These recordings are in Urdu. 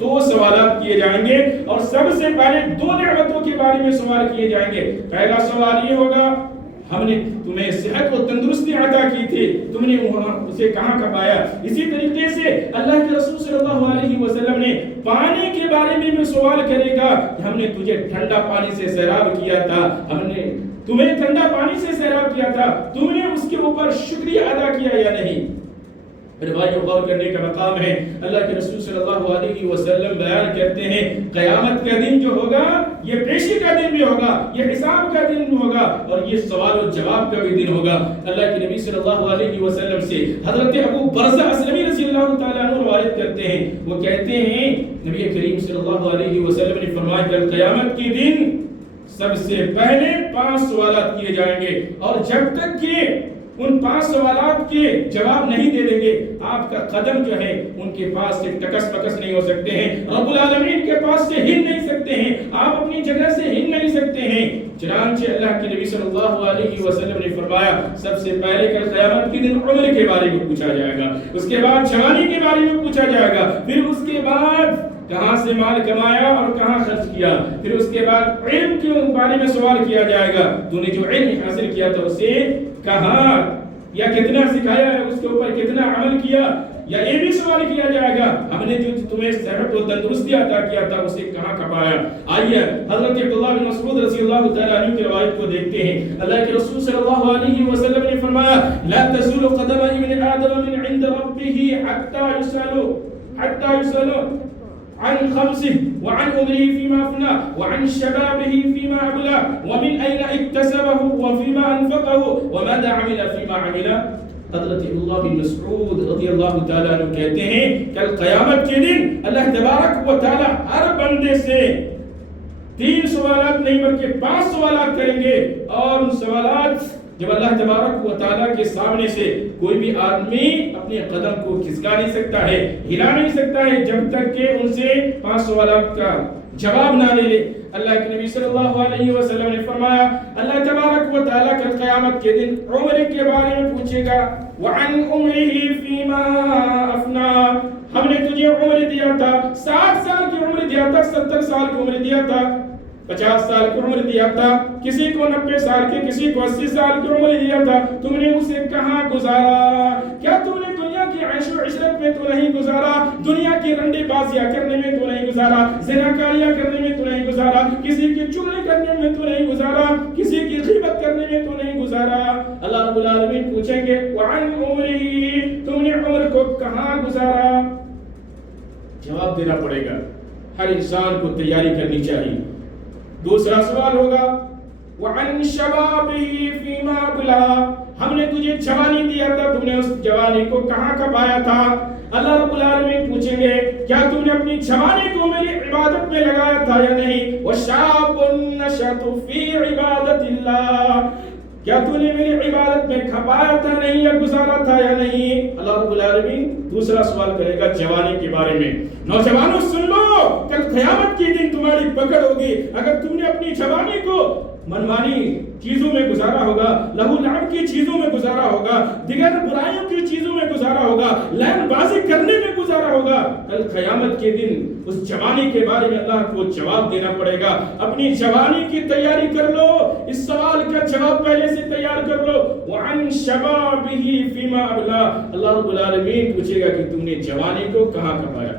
دو سوالات کیے جائیں گے اور سب سے پہلے دو نعمتوں کے بارے میں سوال کیے جائیں گے. پہلا سوال یہ ہوگا ہم نے تمہیں صحت و تندرستی عطا کی تھی, تم نے اسے کہاں کھپایا. اسی طریقے سے اللہ کے رسول صلی اللہ علیہ وسلم نے پانی کے بارے میں بھی سوال کرے گا کہ ہم نے تجھے ٹھنڈا پانی سے سیراب کیا تھا, ہم نے تمہیں ٹھنڈا پانی سے سیراب کیا تھا, تم نے اس کے اوپر شکریہ ادا کیا یا نہیں. میرے بھائیو غور کرنے کا مقام ہے. اللہ کے رسول صلی اللہ علیہ وسلم بیان کرتے ہیں قیامت کا دن جو ہوگا یہ پیشی کا دن بھی ہوگا, یہ حساب کا دن بھی ہوگا, اور یہ سوال و جواب کا بھی دن ہوگا. اللہ کے نبی صلی اللہ علیہ وسلم سے حضرت ابو برزہ اسلمی رضی اللہ تعالیٰ عنہ روایت کرتے ہیں, وہ کہتے ہیں نبی کریم صلی اللہ علیہ وسلم نے فرمایا کہ قیامت کے دن سب سے پہلے 5 سوالات کیے جائیں گے, اور جب تک کہ ان 5 سوالات کے جواب نہیں دے دیں گے آپ کا قدم جو ہے ان کے پاس سے ٹکس پکس نہیں ہو سکتے ہیں, رب العالمین کے پاس سے ہل نہیں سکتے ہیں, آپ اپنی جگہ سے ہل نہیں سکتے ہیں. چنانچہ اللہ کے نبی صلی اللہ علیہ وسلم نے فرمایا سب سے پہلے کل قیامت کے دن عمر کے بارے میں پوچھا جائے گا, اس کے بعد جوانی کے بارے میں پوچھا جائے گا, پھر اس کے بعد کہاں سے مال کمایا اور کہاں خرچ کیا, پھر اس کے بعد علم کے بارے میں سوال کیا جائے گا, تو نے جو علم حاصل کیا تھا اسے کہاں یا کتنا سکھایا ہے, اس کے اوپر کتنا عمل کیا, یا یہ بھی سوال کیا جائے گا ہم نے جو تمہیں صحت و تندرستی عطا کیا تھا اسے کہاں کھپایا. آئیے حضرت عبداللہ بن مسعود رضی اللہ تعالیٰ عنہ کی روایت کو دیکھتے ہیں. اللہ کے رسول صلی اللہ علیہ وسلم نے فرمایا لا تزول قدم ابن آدم من عند ربه حتى يسأل عن خمسه وعن عمره فيما أفنى وعن شبابه فيما أبلى ومن أين اكتسبه وفيما أنفقه وماذا عمل فيما عمل. حضرت عبداللہ بن مسعود رضی اللہ تعالیٰ عنہ کہتے ہیں کل قیامت کے دن اللہ تبارک و تعالیٰ ہر بندے سے 3 سوالات نہیں بلکہ 5 سوالات کریں گے, اور ان سوالات جب اللہ تبارک و تعالیٰ کے سامنے سے کوئی بھی آدمی اپنے قدم کو کھسکا نہیں سکتا ہے, ہلا نہیں سکتا ہے, جب تک کہ ان سے 5 سوالات کا جواب نہ لے لے. اللہ کے نبی صلی اللہ علیہ وسلم نے فرمایا اللہ تبارک و تعالیٰ کل قیامت کے دن عمر کے بارے میں پوچھے گا وعن عمره فيما افنى, ہم نے تجھے عمر دیا تھا 60 سال کی عمر دیا تھا, 70 سال کی عمر دیا تھا, 50 سال کی عمر دیا تھا, کسی کو 90 سال کی, کسی کو 80 سال کی عمر دیا تھا, تم نے اسے کہاں گزارا. کیا تم نے دنیا کی عیش و عشرت میں تو نہیں گزارا, دنیا کی رنڈی بازیاں کرنے میں تو نہیں گزارا, زناکاریاں کرنے میں تو نہیں گزارا, کسی کی چغلی کرنے میں تو نہیں گزارا, کسی کی غیبت کرنے میں تو نہیں گزارا. اللہ رب العالمین پوچھیں گے وعن عمره, تم نے عمر کو کہاں گزارا. جواب دینا پڑے گا, ہر انسان کو تیاری کرنی چاہیے. دوسرا سوال ہوگا وعن شبابه فيما أبلى, ہم نے تجھے جوانی دیا تھا, تم نے اس جوانی کو کہاں کھپایا تھا. اللہ رب العالمین پوچھیں گے کیا تم نے اپنی جوانی کو میری عبادت میں لگایا تھا یا نہیں. وشاب نشأ في عبادة الله, کیا تو نے میری عبادت میں کھپایا تھا نہیں یا گزارا تھا یا نہیں. اللہ رب العالمین دوسرا سوال کرے گا جوانی کے بارے میں. نوجوانوں سن لو, کل قیامت کے دن تمہاری پکڑ ہوگی اگر تم نے اپنی جوانی کو منمانی چیزوں میں گزارا ہوگا, لہو لعب کی چیزوں میں گزارا ہوگا, دیگر برائیوں کی چیزوں میں گزارا ہوگا, لعن بازی کرنے میں گزارا ہوگا. کل قیامت کے دن اس جوانی کے بارے میں اللہ کو جواب دینا پڑے گا. اپنی جوانی کی تیاری کر لو, اس سوال کا جواب پہلے سے تیار کر لو. وعن شبابه فيما أبلى, اللہ رب العالمین پوچھے گا کہ تم نے جوانی کو کہاں کھپایا.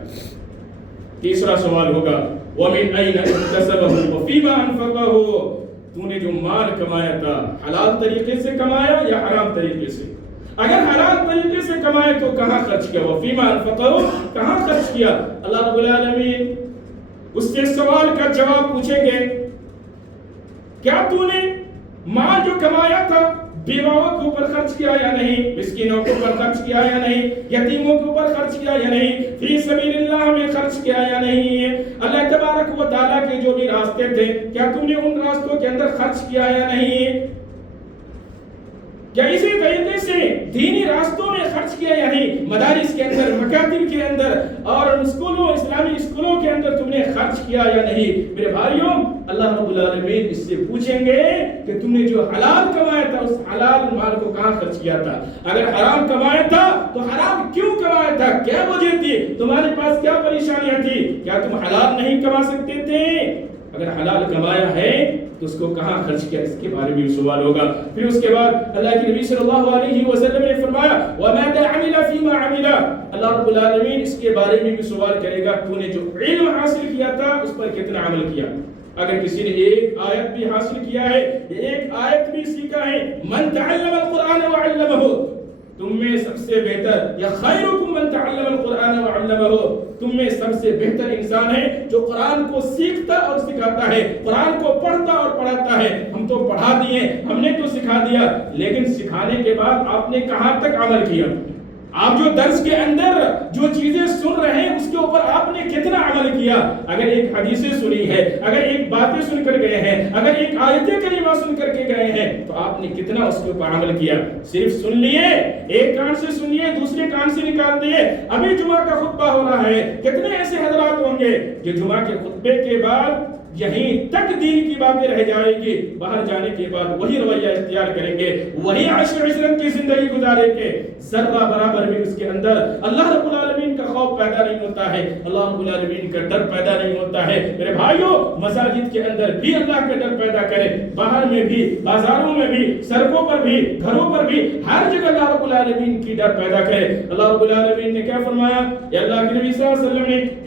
تیسرا سوال ہوگا ومن أين اكتسبه وفيما أنفقه, تو نے جو مال کمایا تھا حلال طریقے سے کمایا یا حرام طریقے سے. اگر حلال طریقے سے کمائے تو کہاں خرچ کیا, وفیما انفقه کہاں خرچ کیا. اللہ رب العالمین اس سے سوال کا جواب پوچھیں گے کیا تو نے مال جو کمایا تھا بیواؤں کے اوپر خرچ کیا یا نہیں, مسکینوں کے اوپر خرچ کیا یا نہیں, یتیموں کے اوپر خرچ کیا یا نہیں, فی سبیل اللہ میں خرچ کیا یا نہیں. اللہ تبارک و تعالیٰ کے جو بھی راستے تھے کیا تم نے ان راستوں کے اندر خرچ کیا یا نہیں. کیا اسی طریقے سے دینی راستوں میں خرچ کیا یعنی مدارس کے اندر, مکاتب کے اندر اور اسکولوں, اسلامی اسکولوں کے اندر تم نے خرچ خرچ کیا یا نہیں؟ میرے بھائیوں، اللہ رب العالمین اس سے پوچھیں گے کہ تم نے جو حلال کمایا تھا اس حلال مال کو کہاں خرچ کیا تھا؟ اگر حرام کمایا تھا تو حرام کیوں کمایا تھا؟ کیا وجہ تھی؟ تمہارے پاس کیا پریشانیاں تھی؟ کیا تم حلال نہیں کما سکتے تھے؟ اگر حلال کمایا ہے تو اس کو کہاں خرچ کیا، اس کے بارے میں بھی سوال ہوگا۔ پھر اس کے بعد اللہ کے نبی صلی اللہ علیہ وسلم نے فرمایا وَمَاذَا عَمِلَ فِيمَا عَمِلَ، اللہ رب العالمین اس کے بارے میں بھی سوال کرے گا، تو نے جو علم حاصل کیا تھا اس پر کتنا عمل کیا؟ اگر کسی نے ایک آیت بھی حاصل کیا ہے، ایک آیت بھی سیکھا ہے، من تعلم القرآن وعلمہ، تم میں سب سے بہتر، یا خیرکم من تعلم القرآن وعلمہ، تم میں سب سے بہتر انسان ہے جو قرآن کو سیکھتا اور سکھاتا ہے، قرآن کو پڑھتا اور پڑھاتا ہے۔ ہم تو پڑھا دیے، ہم نے تو سکھا دیا، لیکن سکھانے کے بعد آپ نے کہاں تک عمل کیا؟ آپ جو درس کے اندر جو چیزیں سن رہے ہیں اس کے اوپر آپ نے کتنا عمل کیا؟ اگر ایک حدیثیں سنی ہے، اگر ایک باتیں سن کر گئے ہیں، اگر ایک آیت کریمہ سن کر کے گئے ہیں، تو آپ نے کتنا اس کے اوپر عمل کیا؟ صرف سن لیے، ایک کان سے سنیے دوسرے کان سے نکال دیے۔ ابھی جمعہ کا خطبہ ہو رہا ہے، کتنے ایسے حضرات ہوں گے جو جمعہ کے خطبے کے بعد یہیں تک دین کی باتیں رہ جائیں گی، باہر جانے کے بعد وہی رویہ اختیار کریں گے، وہی عشرت کی زندگی گزاریں گے، ذرہ برابر بھی اس کے اندر اللہ رب العالمین کا خوف پیدا نہیں ہوتا ہے، اللہ رب العالمین کا ڈر پیدا نہیں ہوتا ہے۔ میرے بھائیوں، مساجد کے اندر بھی اللہ کا ڈر پیدا کرے، باہر میں بھی، بازاروں میں بھی، سڑکوں پر بھی، گھروں پر بھی، ہر جگہ اللہ رب العالمین کی ڈر پیدا کرے۔ اللہ رب العالمین نے کیا فرمایا؟ اللہ کے نبی صلی اللہ علیہ وسلم نے